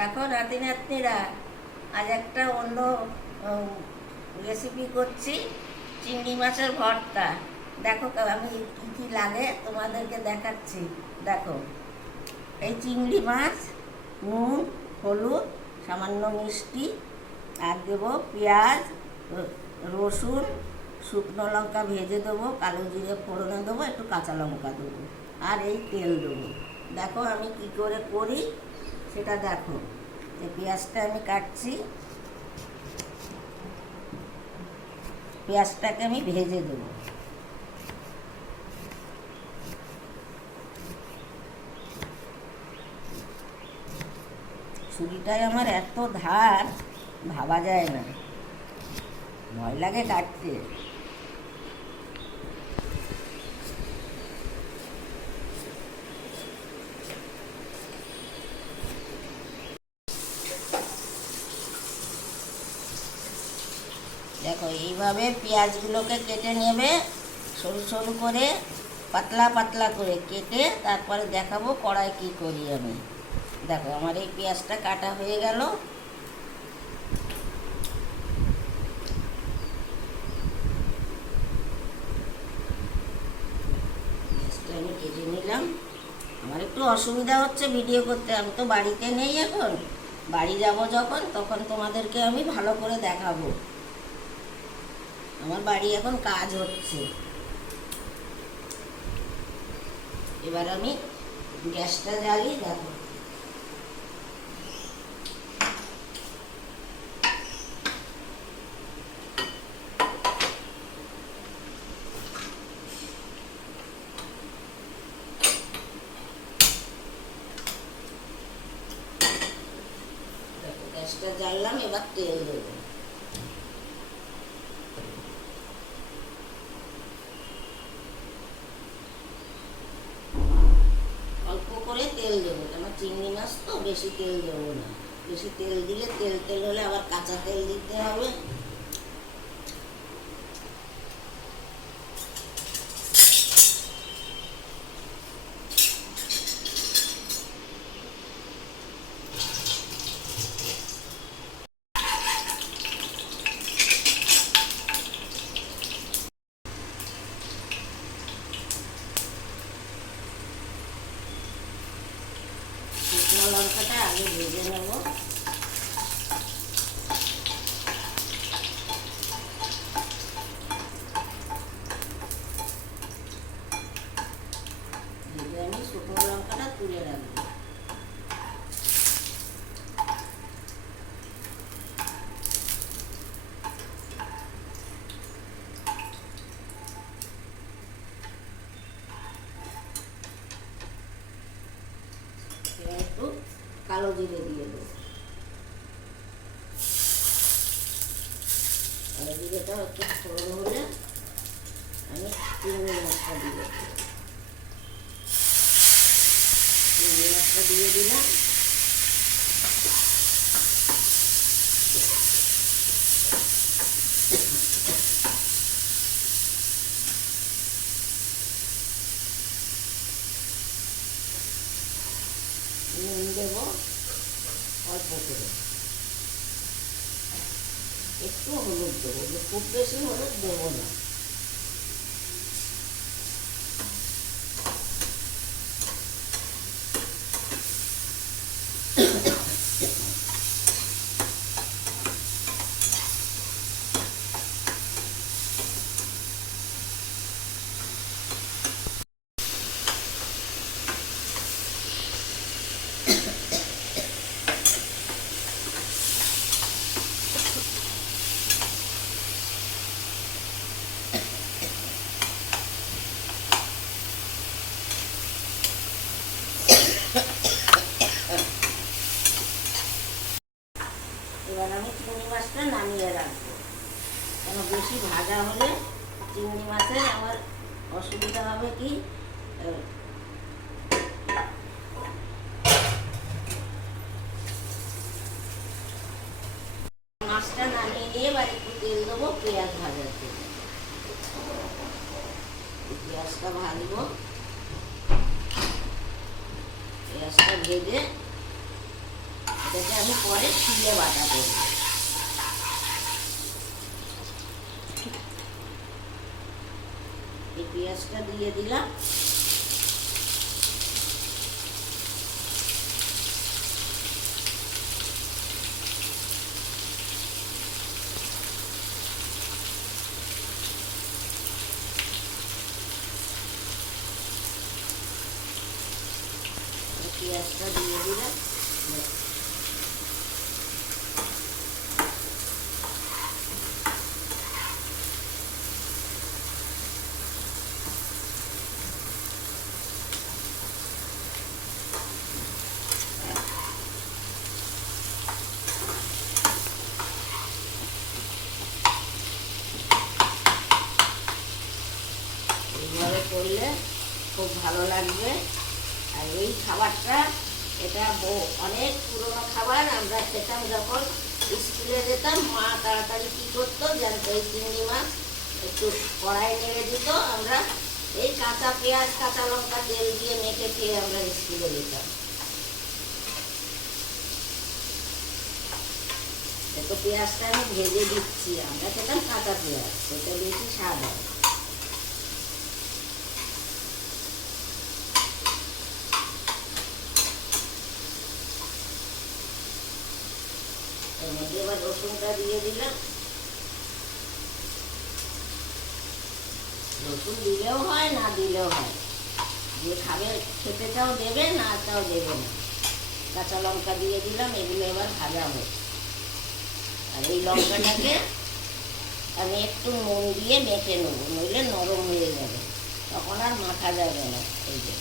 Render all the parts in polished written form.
দেখো নাতি নাতনিরা, আজ একটা অন্য রেসিপি করছি, চিংড়ি মাছের ভর্তা। দেখো আমি কী কী লাগে তোমাদেরকে দেখাচ্ছি। দেখো, এই চিংড়ি মাছ, নুন, হলুদ, সামান্য মিষ্টি, আর দেবো পেঁয়াজ, রসুন, শুকনো লঙ্কা ভেজে দেবো, কালো জিরে ফোড়নে দেবো, একটু কাঁচা লঙ্কা দেবো, আর এই তেল দেবো। দেখো আমি কী করে করি সেটা দেখো। যে পেঁয়াজটা আমি কাটছি, পেঁয়াজটাকে আমি ভেজে দেবো। ছুরিটায় আমার এত ধার, ভাবা যায় না, ভয় লাগে কাটতে। দেখো এইভাবে পেঁয়াজগুলোকে কেটে নেবে, সরু সরু করে, পাতলা পাতলা করে কেটে তারপরে দেখাবো কড়াই কী করি আমি। দেখো আমার এই পেঁয়াজটা কাটা হয়ে গেল। পেঁয়াজটা আমি কেটে নিলাম। আমার একটু অসুবিধা হচ্ছে ভিডিও করতে, আমি তো বাড়িতে নেই এখন, বাড়ি যাব যখন তখন তোমাদেরকে আমি ভালো করে দেখাবো। আমার বাড়ি এখন কাজ হচ্ছে। এবার আমি গ্যাসটা জ্বালি। দেখো গ্যাসটা জ্বাললাম, এবার তেল দেবো। অল্প করে তেল দেবো, কেন চিংড়ি মাছ তো, বেশি তেল দেবো না। বেশি তেল দিলে তেল তেল হলে আবার কাঁচা তেল দিতে হবে। শুকনো লঙ্কাটা আগে ভেজে নেব। ভেজে আমি শুকনো লঙ্কাটা তুলে রাখবো। এবার একটু কালো জিরে দিয়ে দেবো। কালো জিরেটা একটু ফোড়ন হলে আমি চিংড়ি মাছটা দিয়ে দেবো। চিংড়ি মাছটা দিয়ে দিলাম। নুন দেবো অল্প করে, একটু হলুদ দেবো, খুব বেশি হলুদ দেবো না। এবার আমি চিংড়ি মাছটা নামিয়ে রাখবো, কেন বেশি ভাজা হলে চিংড়ি মাছের আমার অসুবিধা হবে। কি মাছটা নামিয়ে নিয়ে এবার একটু তেল দেবো পেঁয়াজ ভাজার জন্য। পেঁয়াজটা ভাজবো, পেঁয়াজটা ভেজে এটাকে আমি পরে শিলে বাটা করব। এই পেঁয়াজটা দিয়ে দিলাম। পেঁয়াজটা দিয়ে দিলাম। এইভাবে করলে খুব ভালো লাগবে। আর এই খাবারটা এটা অনেক পুরনো খাবার। আমরা খেতাম যখন স্কুলে যেতাম, মা তাড়াতাড়ি কী করতো জানতো, এই চিংড়ি মাছ একটু কড়াই নেড়ে দিত, আমরা এই কাঁচা পেঁয়াজ কাঁচা লঙ্কা তেল দিয়ে মেখে খেয়ে আমরা স্কুলে যেতাম। দেখো পেঁয়াজটা আমি ভেজে দিচ্ছি। আমরা খেতাম কাঁচা পেঁয়াজ, সেটা বেশি স্বাদ হয়। এর মধ্যে এবার রসুনটা দিয়ে দিলাম। রসুন দিলেও হয়, না দিলেও হয়, যে খাবে খেতে চাও দেবে, না চাও দেবে না। কাঁচা লঙ্কা দিয়ে দিলাম। এগুলো এবার ভাজা হবে। আর এই লঙ্কাটাকে আমি একটু নুন দিয়ে মেখে নেবো, নইলে নরম হয়ে যাবে, তখন আর মাখা যাবে না। এই যে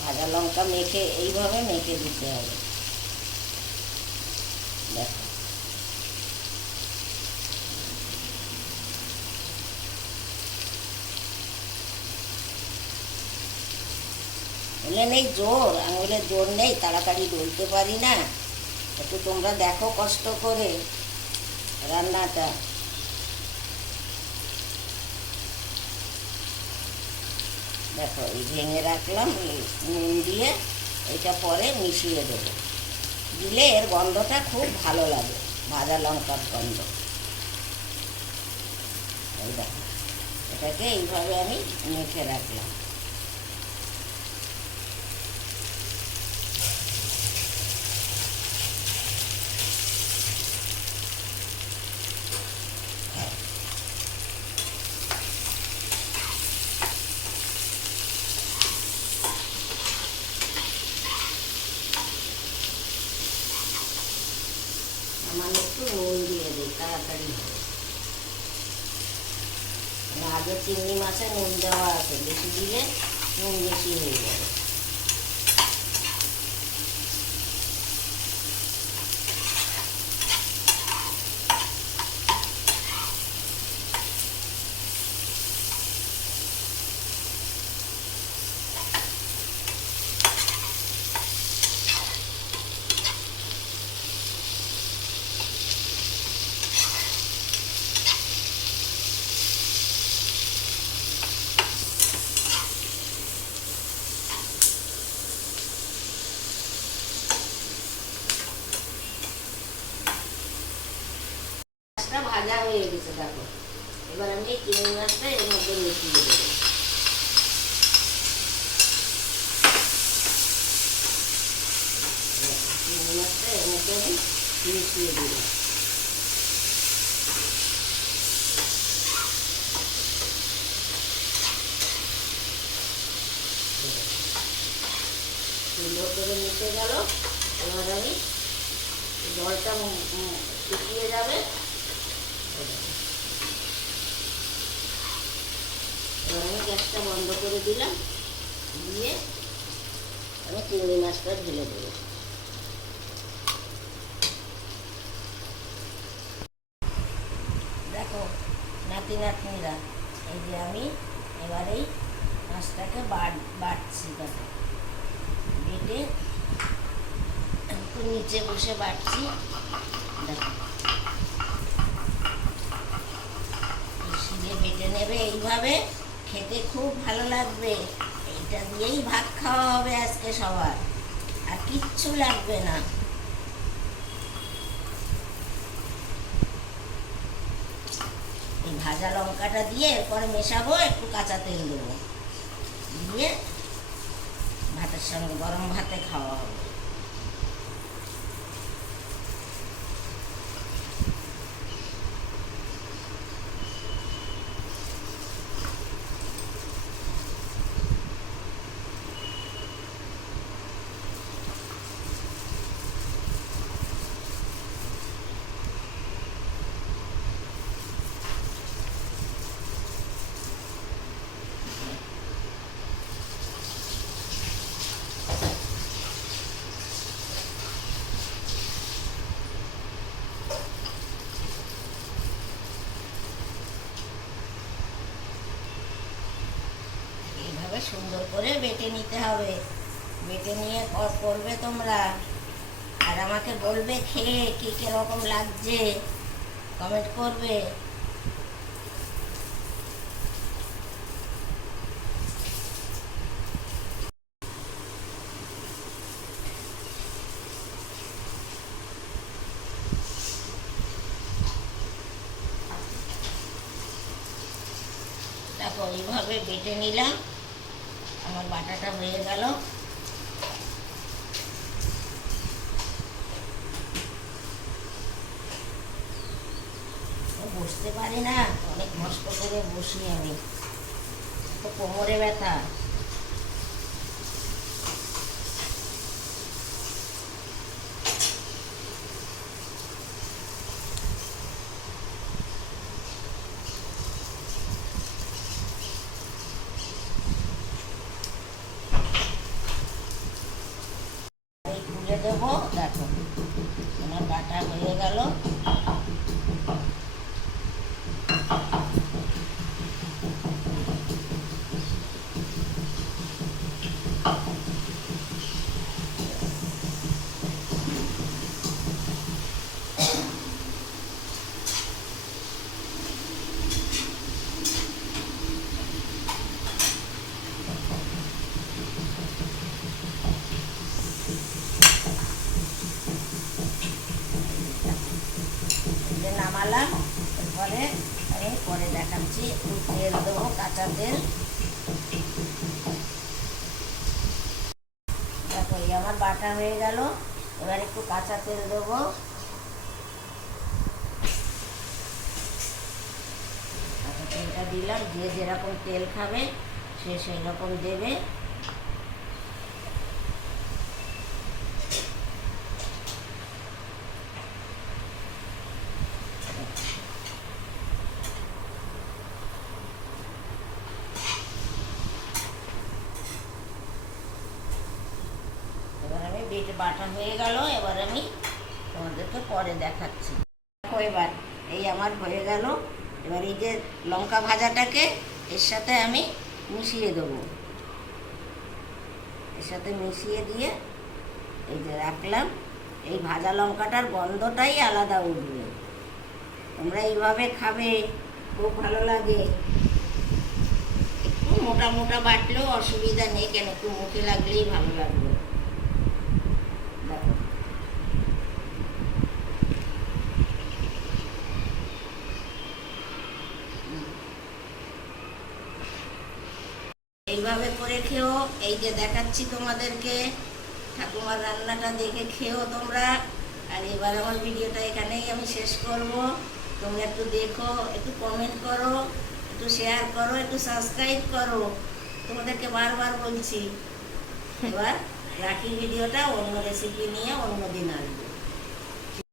ভাজা লঙ্কা মেখে এইভাবে মেখে দিতে হবে। দেখো বলে নেই জোর, আঙুলের জোর নেই, তাড়াতাড়ি ডলতে পারি না। একটু তোমরা দেখো কষ্ট করে রান্নাটা। দেখো এই ভেঙে রাখলাম, নুন দিয়ে এটা পরে মিশিয়ে দেবো। দিলে এর গন্ধটা খুব ভালো লাগে, ভাজা লঙ্কার গন্ধ। এই দেখো, এটাকে এইভাবে আমি মেখে রাখলাম। আমার একটু নুন দিয়ে দিই, তাড়াতাড়ি হবে। আগে চিংড়ি মাছে নুন দেওয়া আছে, বেশি দিলে নুন বেশি হয়ে যাবে। ভাজা হয়ে গেছে দেখো। এবার আমি এই চিংড়ি মাছটা এর মধ্যে মিশিয়ে দেবো। চিংড়ি মাছটা এর মধ্যে আমি মিশিয়ে দিলাম। সুন্দর করে মিশে গেল। এবার আমি জলটা শুকিয়ে যাবে। এবার আমি গ্যাসটা বন্ধ করে দিলাম, দিয়ে আমি চিংড়ি মাছটা ঢেলে দেবো। দেখো নাতি নাতনিরা, এই যে আমি এবার এই মাছটাকে বাটছি। দেখো বেটে একটু নিচে বসে বাটছি। দেখো শিলে বেটে নেবে, এইভাবে খেতে খুব ভালো লাগবে। এইটা দিয়েই ভাত খাওয়া হবে আজকে সবার, আর কিচ্ছু লাগবে না। এই ভাজা লঙ্কাটা দিয়ে এরপরে মেশাবো, একটু কাঁচা তেল দেবো, দিয়ে ভাতের সঙ্গে গরম ভাতে খাওয়া হবে। এইভাবে সুন্দর করে বেটে নিতে হবে। বেটে নিয়ে করবে তোমরা, আর আমাকে বলবে খেয়ে কি কিরকম লাগছে, কমেন্ট করবে। দেখো এইভাবে বেটে নিলাম, আমার বাটাটা হয়ে গেল। বসতে পারি না, অনেক কষ্ট করে বসি আমি, তো কোমরে ব্যথা। তুলে দেবো, দেখো আমার বাটা হয়ে গেল। নামালাম, এরপরে আমি পরে দেখাচ্ছি। একটু তেল দেবো, কাঁচা তেল। দেখো এই আমার বাটা হয়ে গেল, এবার একটু কাঁচা তেল দেবো। কাঁচা তেলটা দিলাম, যে যেরকম তেল খাবে সে সেই রকম দেবে। এবার আমি বেটে বাটা হয়ে গেল, এবার আমি তোমাদেরকে পরে দেখাচ্ছি। দেখো এবার এই আমার হয়ে গেল। এবার এই যে লঙ্কা ভাজাটাকে এর সাথে আমি মিশিয়ে দেবো, এর সাথে মিশিয়ে দিয়ে এই যে রাখলাম। এই ভাজা লঙ্কাটার গন্ধটাই আলাদা উঠবে, তোমরা এইভাবে খাবে, খুব ভালো লাগে। একটু মোটা মোটা বাটলেও অসুবিধা নেই, কেন একটু মুখে লাগলেই ভালো লাগবে। দেখো এইভাবে করে খেও। এই যে দেখাচ্ছি তোমাদেরকে, ঠাকুমার রান্নাটা দেখে খেও তোমরা। আর এবার আমার ভিডিওটা এখানেই আমি শেষ করব। তোমরা একটু দেখো, একটু কমেন্ট করো, একটু শেয়ার করো, একটু সাবস্ক্রাইব করো, তোমাদেরকে বারবার বলছি। এবার রাখি ভিডিওটা, অন্য রেসিপি নিয়ে অন্য দিন আসবো।